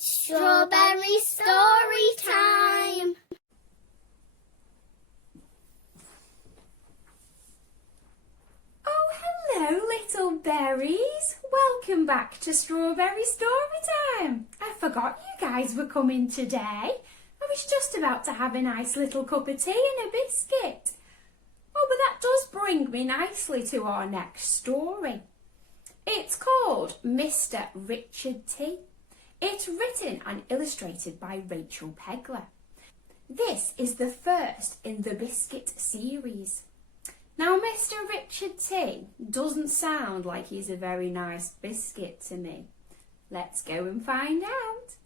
Strawberry story time! Oh, hello, little berries. Welcome back to Strawberry Story Time. I forgot you guys were coming today. I was just about to have a nice little cup of tea and a biscuit. Oh, but that does bring me nicely to our next story. It's called Mr. Richard T. It's written and illustrated by Rachel Pegler. This is the first in the Biscuit series. Now, Mr. Richard T doesn't sound like he's a very nice biscuit to me. Let's go and find out.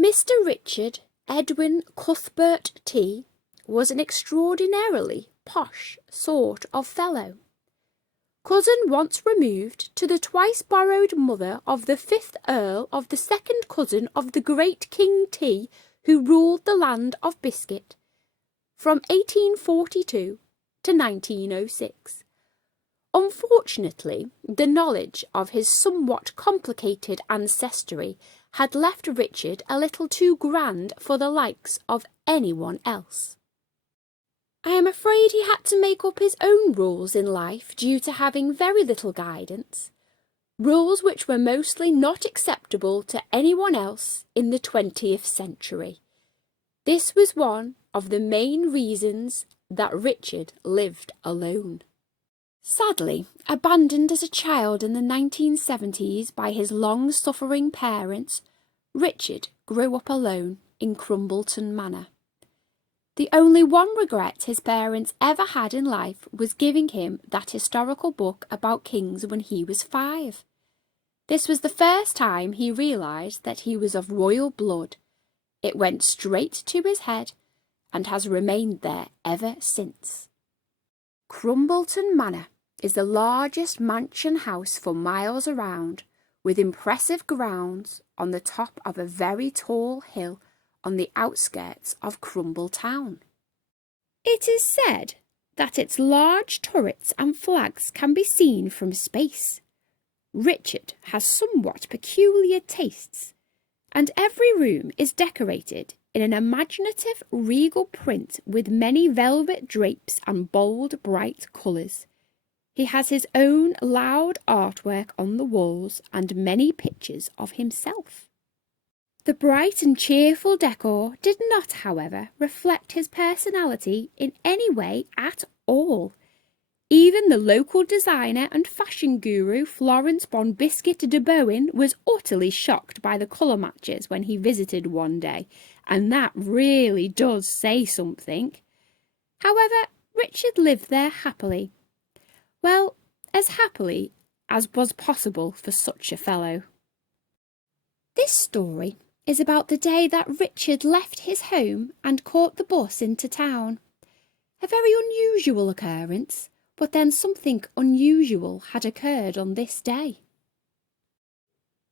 Mr. Richard Edwin Cuthbert T was an extraordinarily posh sort of fellow. Cousin once removed to the twice-borrowed mother of the 5th Earl of the second cousin of the great King T, who ruled the land of Biscuit, from 1842 to 1906. Unfortunately, the knowledge of his somewhat complicated ancestry had left Richard a little too grand for the likes of anyone else. I am afraid he had to make up his own rules in life due to having very little guidance, rules which were mostly not acceptable to anyone else in the 20th century. This was one of the main reasons that Richard lived alone. Sadly, abandoned as a child in the 1970s by his long-suffering parents, Richard grew up alone in Crumbleton Manor. The only one regret his parents ever had in life was giving him that historical book about kings when he was 5. This was the first time he realised that he was of royal blood. It went straight to his head and has remained there ever since. Crumbleton Manor is the largest mansion house for miles around, with impressive grounds on the top of a very tall hill on the outskirts of Crumble Town. It is said that its large turrets and flags can be seen from space. Richard has somewhat peculiar tastes, and every room is decorated in an imaginative regal print with many velvet drapes and bold bright colours. He has his own loud artwork on the walls and many pictures of himself. The bright and cheerful decor did not, however, reflect his personality in any way at all. Even the local designer and fashion guru Florence von Biscuit de Bowen was utterly shocked by the colour matches when he visited one day, and that really does say something. However, Richard lived there happily. Well, as happily as was possible for such a fellow. This story is about the day that Richard left his home and caught the bus into town. A very unusual occurrence, but then something unusual had occurred on this day.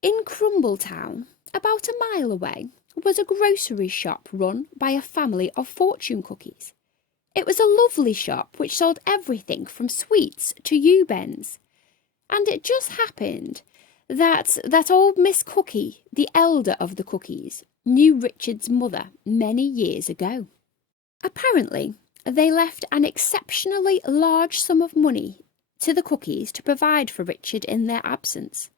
In Crumbletown, about a mile away, was a grocery shop run by a family of fortune cookies. It was a lovely shop which sold everything from sweets to U-bends. And it just happened that old Miss Cookie, the elder of the cookies, knew Richard's mother many years ago. Apparently, they left an exceptionally large sum of money to the cookies to provide for Richard in their absence.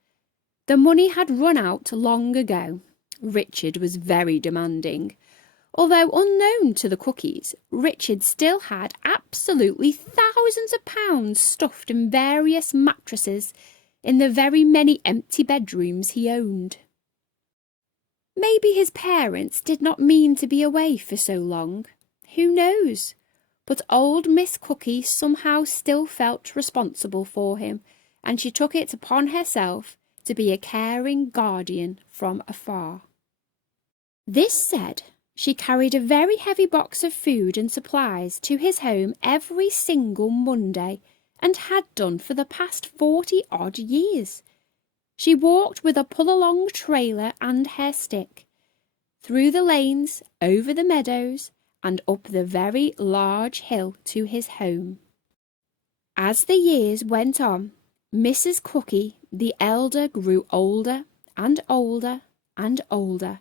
The money had run out long ago. Richard was very demanding. Although unknown to the cookies, Richard still had absolutely thousands of pounds stuffed in various mattresses in the very many empty bedrooms he owned. Maybe his parents did not mean to be away for so long. Who knows? But old Miss Cookie somehow still felt responsible for him, and she took it upon herself to be a caring guardian from afar. This said, she carried a very heavy box of food and supplies to his home every single Monday, and had done for the past 40-odd years. She walked with a pull-along trailer and her stick, through the lanes, over the meadows, and up the very large hill to his home. As the years went on, Mrs. Cookie, the elder, grew older and older and older.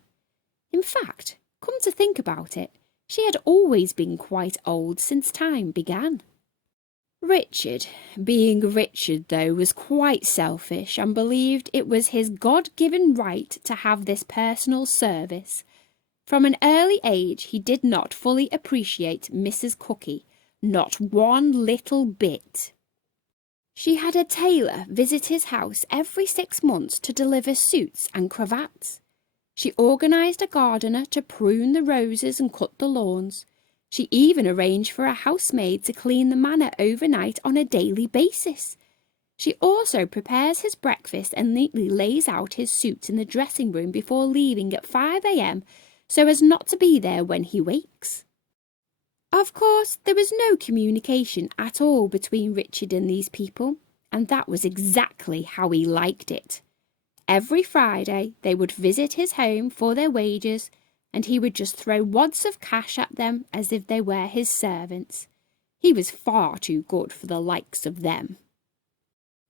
In fact, come to think about it, she had always been quite old since time began. Richard, being Richard though, was quite selfish and believed it was his God-given right to have this personal service. From an early age he did not fully appreciate Mrs. Cookie, not one little bit. She had a tailor visit his house every 6 months to deliver suits and cravats. She organised a gardener to prune the roses and cut the lawns. She even arranged for a housemaid to clean the manor overnight on a daily basis. She also prepares his breakfast and neatly lays out his suits in the dressing room before leaving at 5 a.m. so as not to be there when he wakes. Of course, there was no communication at all between Richard and these people, and that was exactly how he liked it. Every Friday they would visit his home for their wages, and he would just throw wads of cash at them as if they were his servants. He was far too good for the likes of them.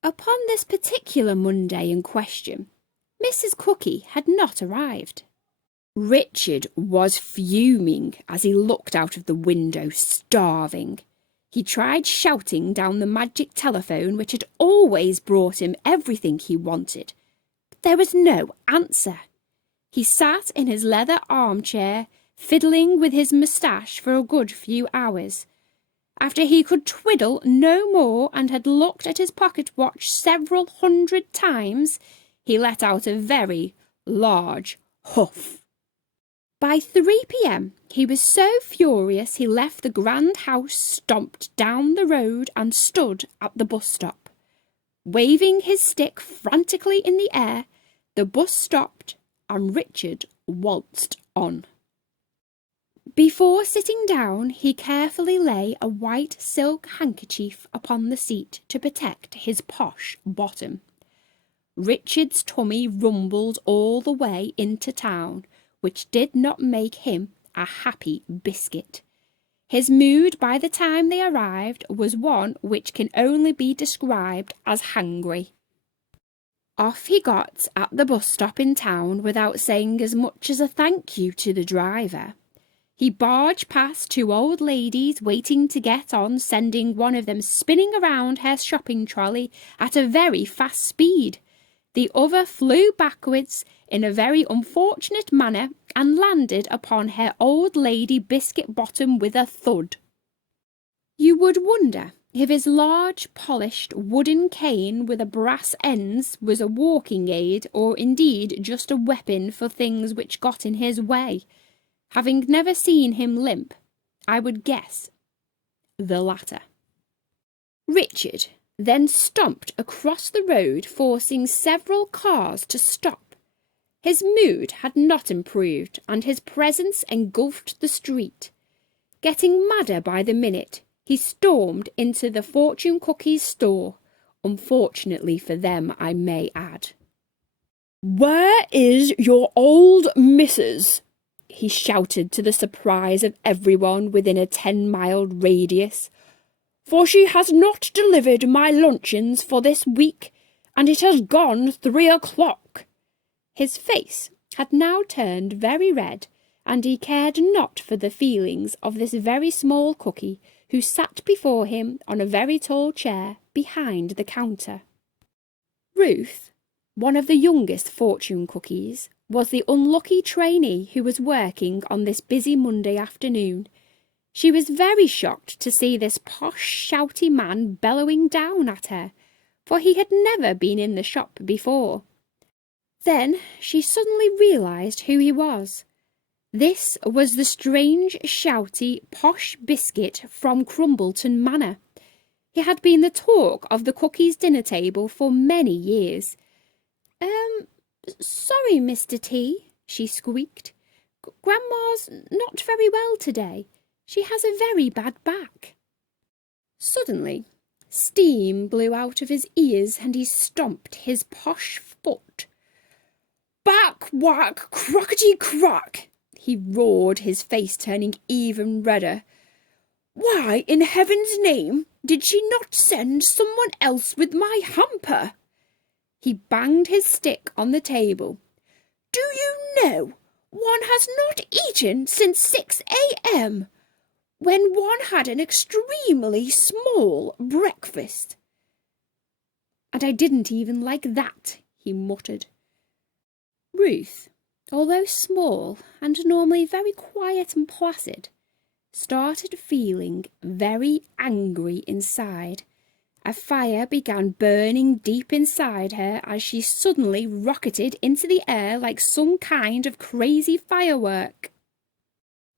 Upon this particular Monday in question, Mrs. Cookie had not arrived. Richard was fuming as he looked out of the window, starving. He tried shouting down the magic telephone which had always brought him everything he wanted. But there was no answer. He sat in his leather armchair, fiddling with his moustache for a good few hours. After he could twiddle no more and had looked at his pocket watch several 100 times, he let out a very large huff. By 3 p.m. he was so furious he left the grand house, stomped down the road and stood at the bus stop. Waving his stick frantically in the air, the bus stopped and Richard waltzed on. Before sitting down, he carefully lay a white silk handkerchief upon the seat to protect his posh bottom. Richard's tummy rumbled all the way into town, which did not make him a happy biscuit. His mood by the time they arrived was one which can only be described as hangry. Off he got at the bus stop in town without saying as much as a thank you to the driver. He barged past 2 old ladies waiting to get on, sending one of them spinning around her shopping trolley at a very fast speed. The other flew backwards in a very unfortunate manner and landed upon her old lady biscuit bottom with a thud. You would wonder if his large, polished wooden cane with a brass ends was a walking aid or indeed just a weapon for things which got in his way. Having never seen him limp, I would guess the latter. Richard then stomped across the road, forcing several cars to stop. His mood had not improved, and his presence engulfed the street. Getting madder by the minute, he stormed into the fortune cookies store, unfortunately for them, I may add. "Where is your old missus?" he shouted to the surprise of everyone within a 10-mile radius. "For she has not delivered my luncheons for this week, and it has gone 3 o'clock. His face had now turned very red, and he cared not for the feelings of this very small cookie who sat before him on a very tall chair behind the counter. Ruth, one of the youngest fortune cookies, was the unlucky trainee who was working on this busy Monday afternoon. She was very shocked to see this posh, shouty man bellowing down at her, for he had never been in the shop before. Then she suddenly realised who he was. This was the strange, shouty, posh Biscuit from Crumbleton Manor. He had been the talk of the cookies' dinner table for many years. Sorry, Mr. T," she squeaked. "Grandma's not very well today. She has a very bad back." Suddenly, steam blew out of his ears and he stomped his posh foot. "Back, whack, crockety crock!" he roared, his face turning even redder. "Why, in heaven's name, did she not send someone else with my hamper?" He banged his stick on the table. "Do you No, one has not eaten since 6 a.m., when one had an extremely small breakfast. And I didn't even like that, he muttered. Ruth, although small and normally very quiet and placid, started feeling very angry inside. A fire began burning deep inside her as she suddenly rocketed into the air like some kind of crazy firework.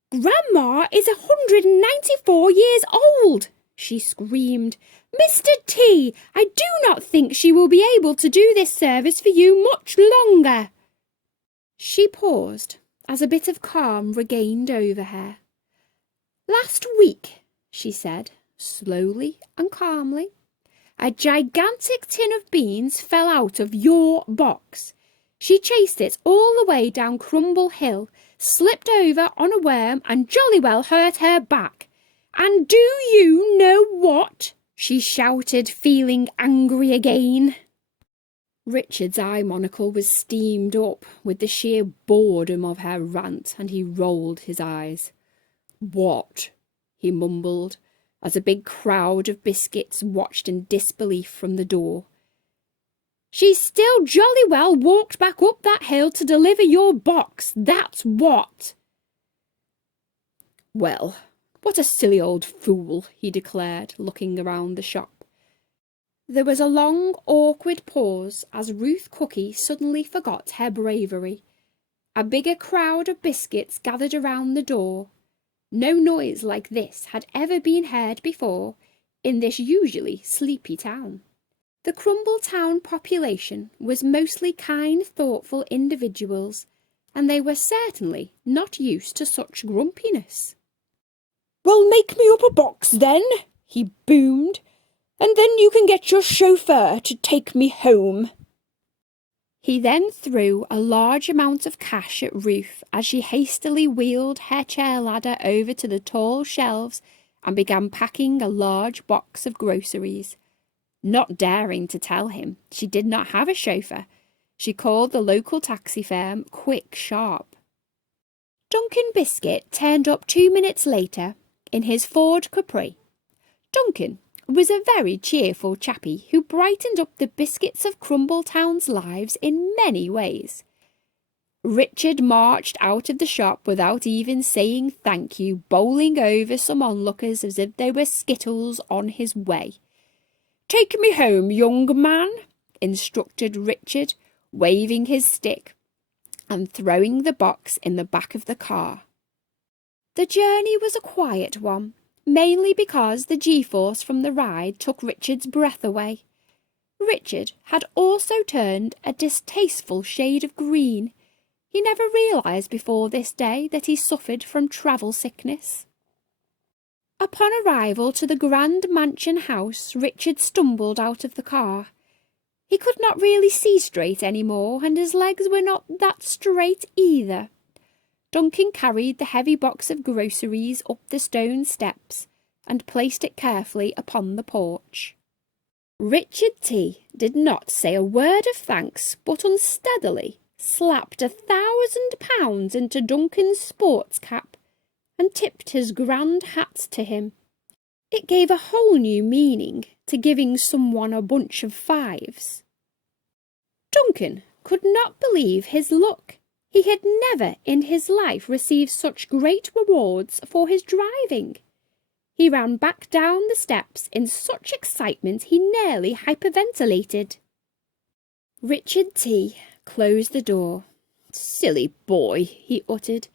Grandma is 194 years old, she screamed. Mr. T, I do not think she will be able to do this service for you much longer. She paused as a bit of calm regained over her. Last week, she said, slowly and calmly, a gigantic tin of beans fell out of your box. She chased it all the way down Crumble Hill, slipped over on a worm and jolly well hurt her back. And do you know what? She shouted, feeling angry again. Richard's eye monocle was steamed up with the sheer boredom of her rant, and he rolled his eyes. What? He mumbled, as a big crowd of Biscuits watched in disbelief from the door. She still jolly well walked back up that hill to deliver your box, that's what. Well, what a silly old fool, he declared, looking around the shop. There was a long, awkward pause as Ruth Cookie suddenly forgot her bravery. A bigger crowd of Biscuits gathered around the door. No noise like this had ever been heard before in this usually sleepy town. The Crumble Town population was mostly kind, thoughtful individuals, and they were certainly not used to such grumpiness. Well, make me up a box then, he boomed, and then you can get your chauffeur to take me home. He then threw a large amount of cash at Ruth as she hastily wheeled her chair ladder over to the tall shelves and began packing a large box of groceries. Not daring to tell him she did not have a chauffeur, she called the local taxi firm Quick Sharp. Duncan Biscuit turned up 2 minutes later in his Ford Capri. Duncan was a very cheerful chappie who brightened up the Biscuits of Crumbletown's lives in many ways. Richard marched out of the shop without even saying thank you, bowling over some onlookers as if they were skittles on his way. Take me home, young man, instructed Richard, waving his stick and throwing the box in the back of the car. The journey was a quiet one, mainly because the G-force from the ride took Richard's breath away. Richard had also turned a distasteful shade of green. He never realised before this day that he suffered from travel sickness. Upon arrival to the grand mansion house, Richard stumbled out of the car. He could not really see straight any more, and his legs were not that straight either. Duncan carried the heavy box of groceries up the stone steps and placed it carefully upon the porch. Richard T. did not say a word of thanks, but unsteadily slapped £1,000 into Duncan's sports cap and tipped his grand hat to him. It gave a whole new meaning to giving someone a bunch of fives. Duncan could not believe his luck. He had never in his life received such great rewards for his driving. He ran back down the steps in such excitement he nearly hyperventilated. Richard T. closed the door. Silly boy, he uttered,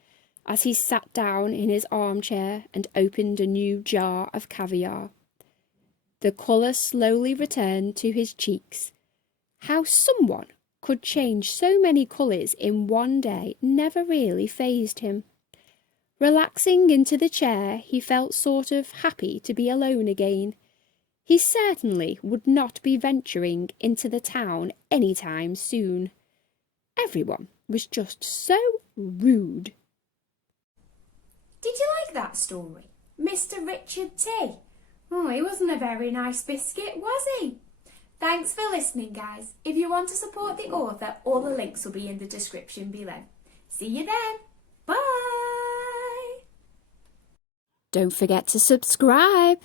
as he sat down in his armchair and opened a new jar of caviar. The colour slowly returned to his cheeks. How someone could change so many colours in one day never really fazed him. Relaxing into the chair, he felt sort of happy to be alone again. He certainly would not be venturing into the town any time soon. Everyone was just so rude. Did you like that story? Mr. Richard T. Oh, he wasn't a very nice biscuit, was he? Thanks for listening, guys. If you want to support the author, all the links will be in the description below. See you then. Bye. Don't forget to subscribe.